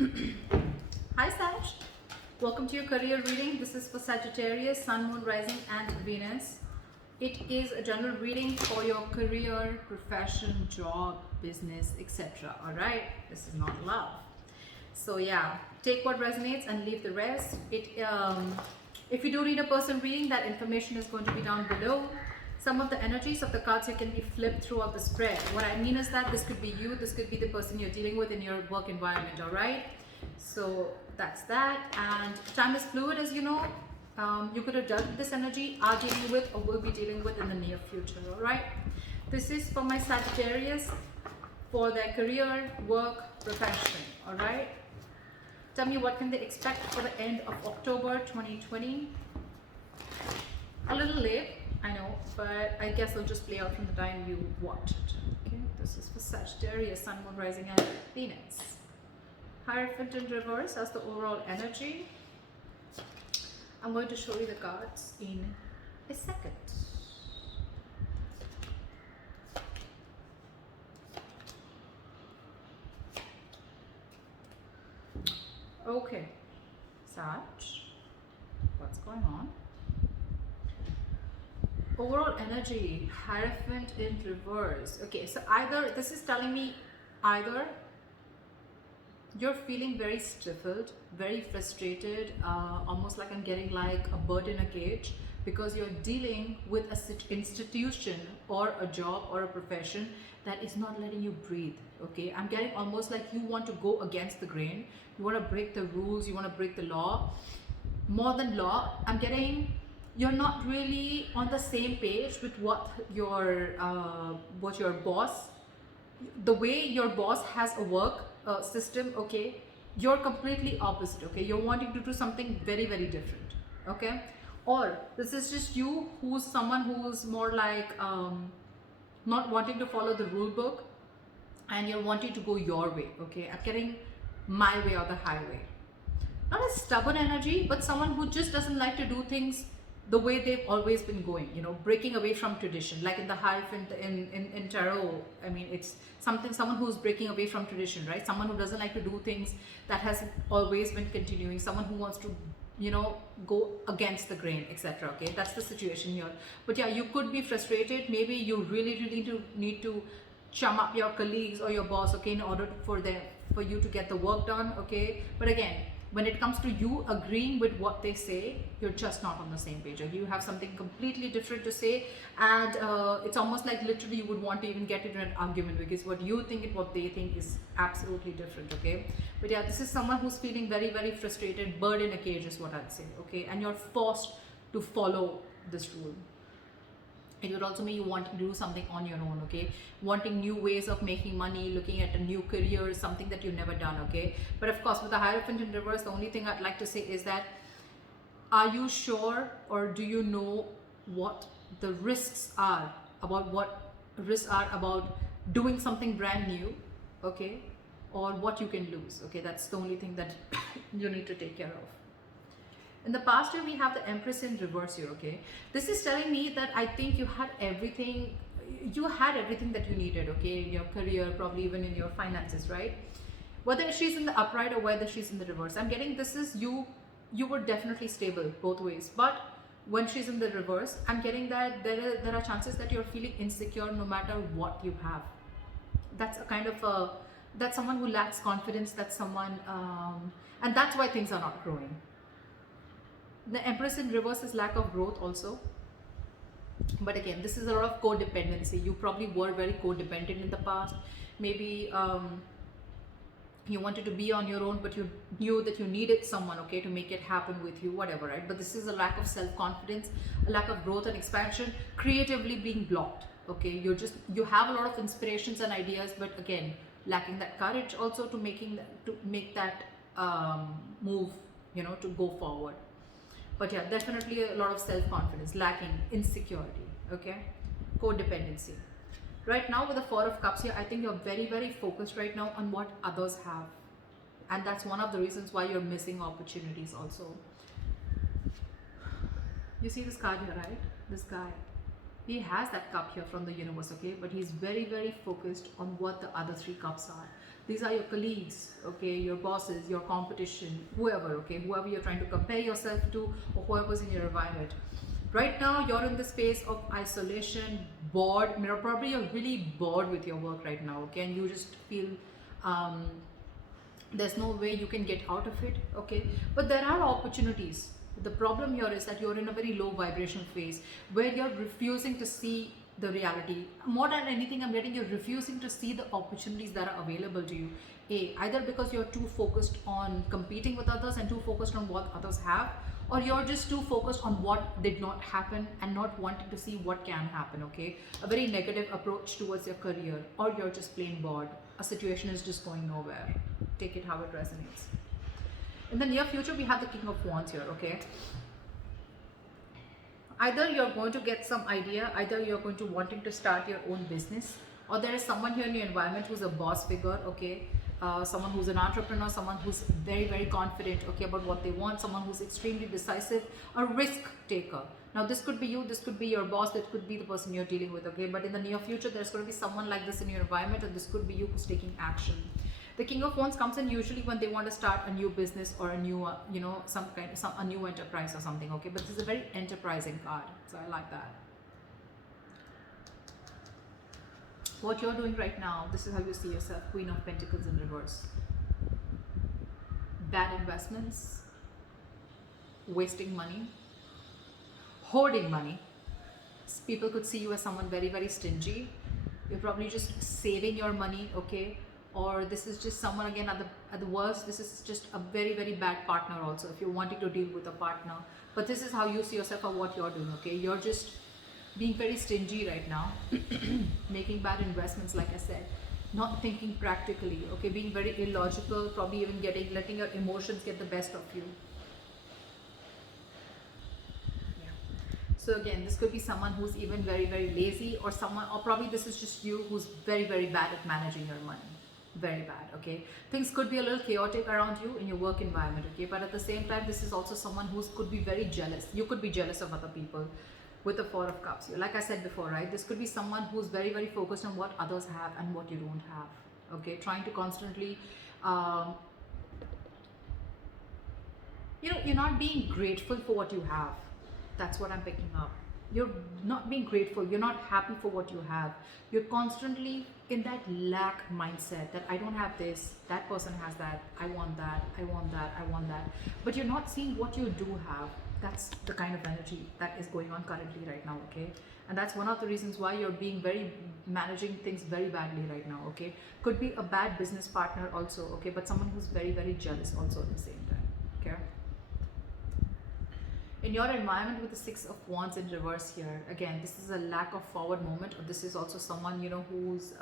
Hi Saj, welcome to your career reading. This is for Sagittarius, Sun, Moon, Rising and Venus. It is a general reading for your career, profession, job, business, etc. Alright, this is not love. So yeah, take what resonates and leave the rest. If you do need a person reading, that information is going to be down below. Some of the energies of the cards here can be flipped throughout the spread. What I mean is that this could be you, this could be the person you're dealing with in your work environment, all right? So that's that. And time is fluid, as you know. You could have dealt with this energy, are dealing with, or will be dealing with in the near future, all right? This is for my Sagittarius, for their career, work, profession, all right? Tell me what can they expect for the end of October 2020. A little late, I know, but I guess it'll just play out from the time you watch it. Okay, this is for Sagittarius, Sun, Moon, Rising and Venus. Hierophant in reverse as the overall energy. I'm going to show you the cards in a second. Okay, Sag, what's going on? Overall energy, Hierophant in reverse. Okay, so either this is telling me either you're feeling very stifled, very frustrated, almost like I'm getting like a bird in a cage, because you're dealing with a institution or a job or a profession that is not letting you breathe. Okay, I'm getting almost like you want to go against the grain, you want to break the rules, you want to break the law. More than law, I'm getting you're not really on the same page with what your boss, the way your boss has a work system. Okay, you're completely opposite. Okay, you're wanting to do something very very different. Okay, or this is just you who's someone who's more like not wanting to follow the rule book, and you're wanting to go your way. Okay, I'm getting my way or the highway. Not a stubborn energy, but someone who just doesn't like to do things the way they've always been going, you know, breaking away from tradition. Like in the Hierophant in tarot, I mean, it's someone who's breaking away from tradition, right? Someone who doesn't like to do things that has always been continuing, someone who wants to, you know, go against the grain, etc. Okay, that's the situation here. But yeah, you could be frustrated. Maybe you really need to chum up your colleagues or your boss, okay, in order for you to get the work done. Okay, but again, when it comes to you agreeing with what they say, you're just not on the same page. Okay? You have something completely different to say, and it's almost like literally you would want to even get into an argument, because what you think and what they think is absolutely different. Okay, but yeah, this is someone who's feeling very very frustrated, bird in a cage is what I'd say. Okay, and you're forced to follow this rule. It would also mean you want to do something on your own. Okay, wanting new ways of making money, looking at a new career, something that you've never done. Okay, but of course with the Hierophant in reverse, the only thing I'd like to say is that, are you sure, or do you know what the risks are about doing something brand new? Okay, or what you can lose. Okay, that's the only thing that you need to take care of. In the past year, we have the Empress in reverse here. Okay, this is telling me that I think you had everything that you needed. Okay, in your career, probably even in your finances, right? Whether she's in the upright or whether she's in the reverse, I'm getting this is you were definitely stable both ways. But when she's in the reverse, I'm getting that there are chances that you're feeling insecure no matter what you have. That's a kind of that's someone who lacks confidence. That's someone and that's why things are not growing. The Empress in reverse is lack of growth also. But again, this is a lot of codependency. You probably were very codependent in the past. Maybe you wanted to be on your own, but you knew that you needed someone, okay, to make it happen with you, whatever, right? But this is a lack of self-confidence, a lack of growth and expansion, creatively being blocked. Okay, you have a lot of inspirations and ideas, but again, lacking that courage also to make that move, you know, to go forward. But yeah, definitely a lot of self-confidence, lacking, insecurity. Okay, codependency. Right now with the Four of Cups here, I think you're very very focused right now on what others have, and that's one of the reasons why you're missing opportunities also. You see this card here, right? This guy, he has that cup here from the universe. Okay, but he's very very focused on what the other three cups are. These are your colleagues, okay, your bosses, your competition, whoever, okay, whoever you're trying to compare yourself to, or whoever's in your environment. Right now, you're in the space of isolation, bored. Probably you're really bored with your work right now, okay, and you just feel um, there's no way you can get out of it, okay. But there are opportunities. The problem here is that you're in a very low vibration phase where you're refusing to see the reality. More than anything, I'm getting, you're refusing to see the opportunities that are available to you. Either because you're too focused on competing with others and too focused on what others have, or you're just too focused on what did not happen and not wanting to see what can happen, okay. A very negative approach towards your career, or you're just plain bored. A situation is just going nowhere. Take it how it resonates. In the near future, we have the King of Wands here, okay. Either you're going to get some idea, either you're going to wanting to start your own business, or there is someone here in your environment who's a boss figure, okay. Someone who's an entrepreneur, someone who's very, very confident, okay, about what they want, someone who's extremely decisive, a risk taker. Now, this could be you, this could be your boss, that could be the person you're dealing with, okay. But in the near future, there's going to be someone like this in your environment, and this could be you who's taking action. The King of Wands comes in usually when they want to start a new business or a new, a new enterprise or something, okay. But this is a very enterprising card, so I like that. What you're doing right now, this is how you see yourself. Queen of Pentacles in reverse. Bad investments, wasting money, hoarding money. People could see you as someone very, very stingy. You're probably just saving your money, okay. Or this is just someone, again, at the worst, this is just a very, very bad partner also, if you're wanting to deal with a partner. But this is how you see yourself, or what you're doing, okay. You're just being very stingy right now, making bad investments, like I said, not thinking practically, okay, being very illogical, probably even letting your emotions get the best of you. Yeah. So again, this could be someone who's even very, very lazy, or probably this is just you who's very, very bad at managing your money. Very bad, okay. Things could be a little chaotic around you in your work environment, okay. But at the same time, this is also someone who could be very jealous. You could be jealous of other people with the Four of Cups here. Like I said before, right, this could be someone who's very, very focused on what others have and what you don't have, okay. Trying to constantly you're not being grateful for what you have. That's what I'm picking up. You're not being grateful, you're not happy for what you have. You're constantly in that lack mindset, that I don't have this, that person has that, I want that, I want that, I want that. But you're not seeing what you do have. That's the kind of energy that is going on currently right now, okay. And that's one of the reasons why you're managing things very badly right now, okay. Could be a bad business partner also, okay, but someone who's very, very jealous also at the same time, okay. In your environment with the Six of Wands in reverse here, again, this is a lack of forward movement, or this is also someone, who's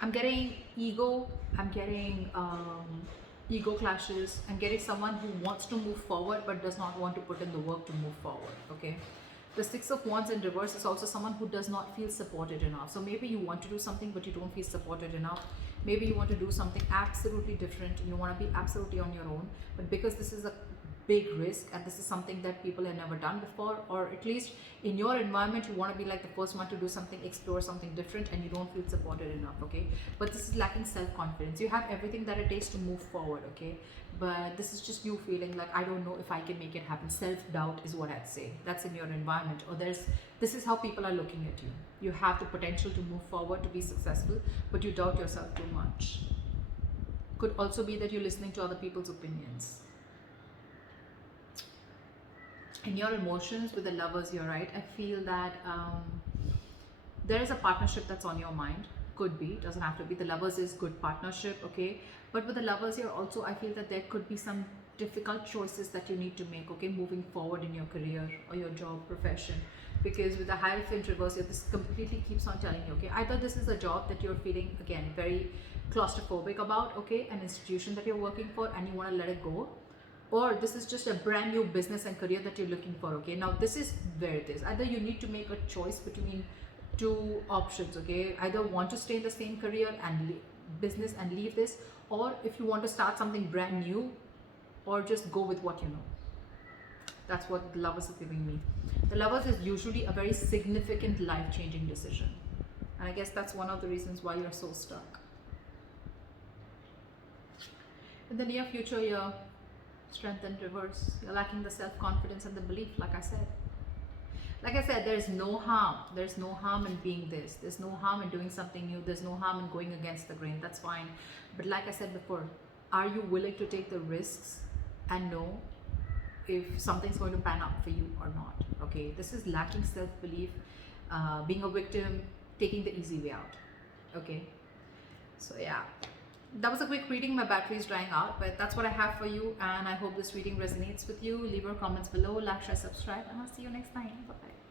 I'm getting ego, I'm getting ego clashes, I'm getting someone who wants to move forward but does not want to put in the work to move forward, okay. The Six of Wands in reverse is also someone who does not feel supported enough. So maybe you want to do something but you don't feel supported enough. Maybe you want to do something absolutely different and you want to be absolutely on your own, but because this is a big risk and this is something that people have never done before, or at least in your environment you want to be like the first one to do something, explore something different, and you don't feel supported enough, okay. But this is lacking self-confidence. You have everything that it takes to move forward, okay, but this is just you feeling like, I don't know if I can make it happen. Self-doubt is what I'd say. That's in your environment, or this is how people are looking at you. You have the potential to move forward, to be successful, but you doubt yourself too much. Could also be that you're listening to other people's opinions. In your emotions with the Lovers here, right, I feel that there is a partnership that's on your mind. Could be, doesn't have to be. The Lovers is good partnership, okay, but with the Lovers here also, I feel that there could be some difficult choices that you need to make, okay, moving forward in your career or your job, profession. Because with the Hierophant reverse here, this completely keeps on telling you, okay, either this is a job that you're feeling, again, very claustrophobic about, okay, an institution that you're working for and you want to let it go, or this is just a brand new business and career that you're looking for, okay. Now this is where it is. Either you need to make a choice between two options, okay. Either want to stay in the same career and business and leave this, or if you want to start something brand new, or just go with what you know. That's what the Lovers is giving me. The Lovers is usually a very significant life-changing decision, and I guess that's one of the reasons why you're so stuck. In the near future, you're strength in reverse. You're lacking the self-confidence and the belief, like I said. Like I said, there's no harm. There's no harm in being this. There's no harm in doing something new. There's no harm in going against the grain. That's fine. But like I said before, are you willing to take the risks and know if something's going to pan out for you or not? Okay, this is lacking self-belief, being a victim, taking the easy way out. Okay, so yeah, that was a quick reading. My battery is drying out, but that's what I have for you, and I hope this reading resonates with you. Leave your comments below, like, share, subscribe, and I'll see you next time. Bye bye.